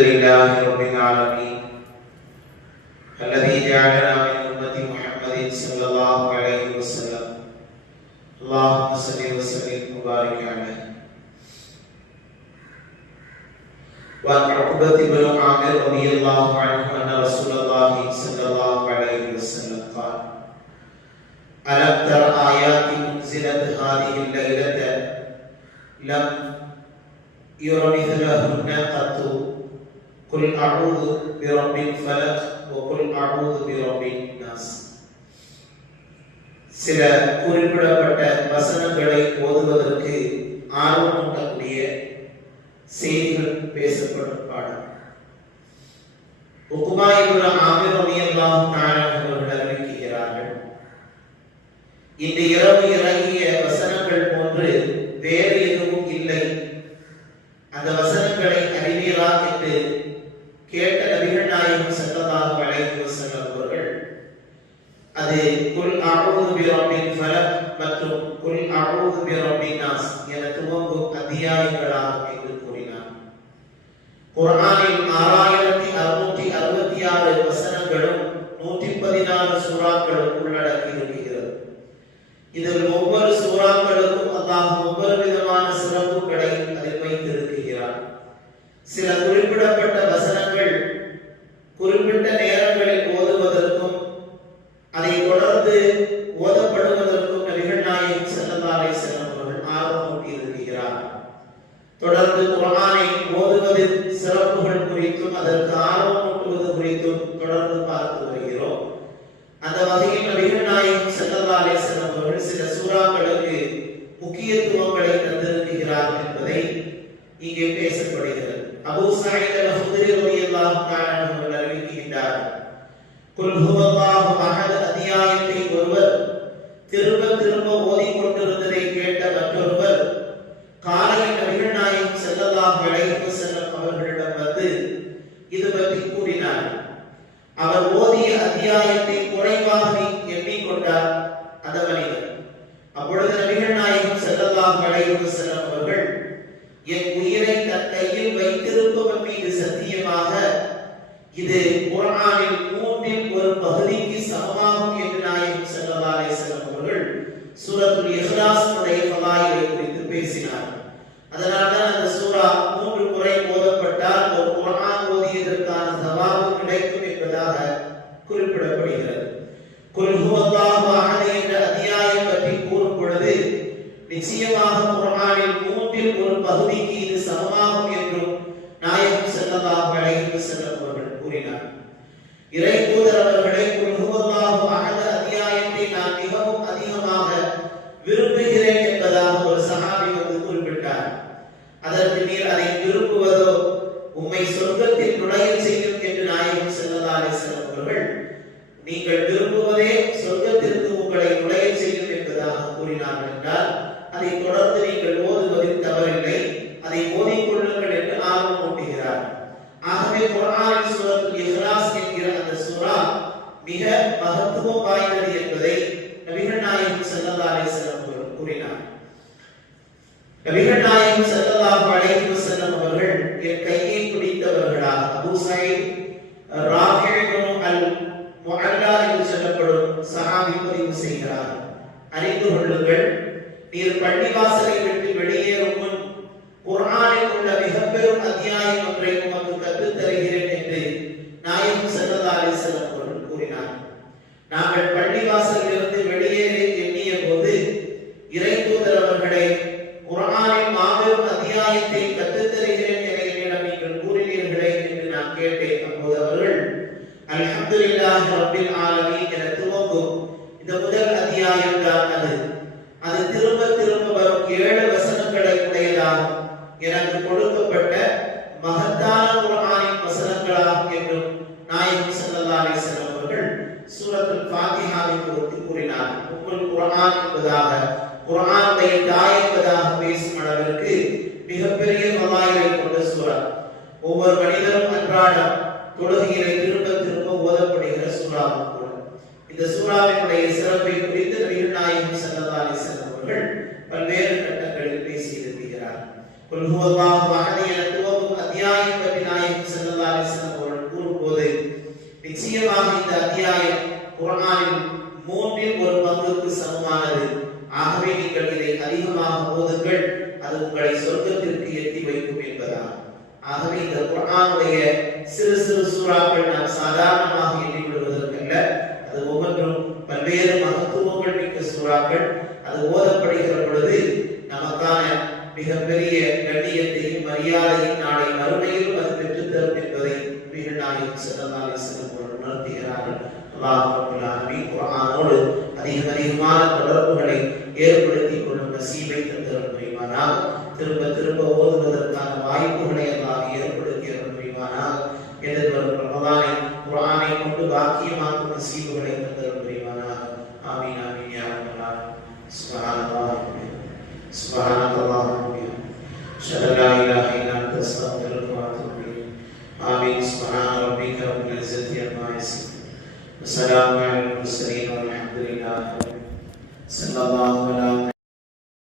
لله رب العالمين. الذي جعلنا من أمة محمد صلى الله عليه وسلم. اللهم صل وسلم وبارك عليه. وعن عقبة بن عامر رضي الله عنه أن رسول الله صلى الله عليه وسلم قال ألم تر آيات أنزلت هذه الليلة؟ لم ير مثلهن قط قل أعوذ برب الفلق وقل أعوذ برب الناس சில குறிப்பிடப்பட்ட வசனங்களை ஓதுவதற்கு ஆர்வமூட்டக்கூடிய செய்திகள் பேசப்படும் பாடம் உக்குமாயிபுர ஆமிர் ரலியல்லாஹு தஆலா அவர்கள் அறிவிக்கிறார்கள் இந்த இரவு குல் அஊது பிரப்பில் ஃபலக் மற்றும் குல் அஊது பிரப்பின் நாஸ் என துவங்கும் அத்தியாயங்களாகும் என்று கூறினார். குர்ஆனில் ஆறாயிரத்தி அறுநூற்றி அறுபத்தி ஆறு வசனங்களும் நூற்றி பதினாறு சூறாக்களும் உள்ளடக்கி இருக்கிறது. இதில் ஒவ்வொரு சூறாக்களுக்கும் அல்லாஹ் ஒவ்வொரு விதமான சிறப்புகளை அதில் வைத்திருக்கிறார். சில குறிப்பிடப்பட்ட வசனங்கள் குறிப்பிட்ட நேரங்களில் ஓதுவதற்கும் தொடர்ந்து குரானை ஓதுவதில் சிறப்புகள் குறித்தும் அதற்கு பற்றி கூறினார். அவர் ஓதிய அத்தியாயத்தை குறைவாக எண்ணிக்கொண்டார் அந்த மனிதர் அப்பொழுது நபிகள் நாயகம் செல்லலாம் அலைஹி செல்லும் அவர்கள் என் உயிரை தன் கையில் வைத்திருப்பவன் மீது சத்தியமாக இது குர்ஆனில் மூன்றில் ஒரு பகுதிக்கு சமமாகும் என்று நாயகம் செல்லலாம் அலைஹி அவர்கள் சூரத்துல் இஹ்லாஸ் உடைய இறை தூதர் அவர்களே குல் ஹுவல்லாஹு அஹத் அத்தியாயத்தை நான் மிகவும் அதிகமாக விரும்புகிறேன் என்பதாக ஒரு சஹாபி வந்து குறிப்பிட்டார் அதற்கு நீர் அதை விரும்புவதோ உம்மை சொர்க்கத்தில் நுழைய செய்யும் என்று நாயகம் ஸல்லல்லாஹு அலைஹி வஸல்லம் அவர்கள் நீங்கள் விரும்புவதே சொர்க்கத்திற்கு உங்களை நுழைய செய்யும் என்பதாக கூறினார்கள் என்றால் அதை தொடர்ந்து நீங்கள் ஓதுவதில் தவறில்லை அதை ஓதிக்கொள்ளுங்கள் என்று ஆர்வம் ஊட்டுகிறார் ஆகவே குர்ஆனில் சூரத்துல் இஹ்லாஸ் என்கிற அந்த சூரா மிக மகத்துவம் வாய்ந்தது என்பதை நபிகள் நாயகம் ஸல்லல்லாஹு அலைஹி வஸல்லம் அவர்கள் கூறினார். நபிகள் நாயகம் ஸல்லல்லாஹு செல்லும் வஸல்லம் அவர்கள் என் கையை பிடித்தவர்களாக அபூ சயீத் அல் என்று சொல்லப்படும் சஹாபி பதிவு செய்கிறார். அறிந்து கொள்ளுங்கள் நீர் பள்ளிவாசலை விட்டு வெளியேறும் முன் குரானில் உள்ள மிகப்பெரும் அத்தியாயம் ஒன்றை உமக்கு கற்றுத் தருகிறேன் என்று நாயகம் ஸல்லல்லாஹு அலைஹி அவர்கள் கூறினார். நாங்கள் தான் உங்கள் குரான் என்பதாக குரானுடைய தாய் என்பதாக பேசும் அளவிற்கு மிகப்பெரிய மலாய்களை கொண்ட சூறா. ஒவ்வொரு மனிதரும் அன்றாடம் தொழுகையில திரும்ப திரும்ப ஓதப்படுகிற சூறாவும் கூட. இந்த சூறாவினுடைய சிறப்பை குறித்து நபிகள் நாயகம் சல்லா அவர்கள் பல்வேறு கட்டங்களில் பேசியிருக்கிறார் கொள்குவதாக மகனை என துவங்கும் அத்தியாயம் நபி நாயகம் சல்லா அலிசன் அவர்கள் கூறும்போது நிச்சயமாக இந்த அத்தியாயம் குரானின் மூன்றில் ஒரு பங்குக்கு சமமானது. ஆகவே நீங்கள் இதை அதிகமாக ஓதுங்கள் அது உங்களை சொர்க்கத்திற்கு எத்தி வைக்கும் என்பதால். ஆகவே இந்த குரானுடைய சிறு சிறு சூறாக்கள் நாம் சாதாரணமாக எண்ணி விடுவதற்கல்ல அது ஒவ்வொன்றும் பல்வேறு மகத்துவங்கள் மிக்க சூறாக்கள். அது ஓதப்படுகிற பொழுது நமக்கான மிகப்பெரிய கண்ணியத்தையும் மரியாதையும் நாளை மறுமையிலும் அது பெற்றுத்தரும் என்பதை மிக நாயகம் சிறந்தால் அல்லாஹ் குரானோடு ஆலமீன் அதிக அதிகமான தொடர்புகளை ஏற்படுத்தி கொள்ளும் நசீபை தந்தரும் புரிவானாக திரும்ப திரும்ப ஓதுவதற்கான வாய்ப்புகளை அல்லாஹ் ஏற்படுத்தி அருள் எதிர்வரும் ரமதானை குரானை கொண்டு பாக்கியமாக்கும் நசீபுகளை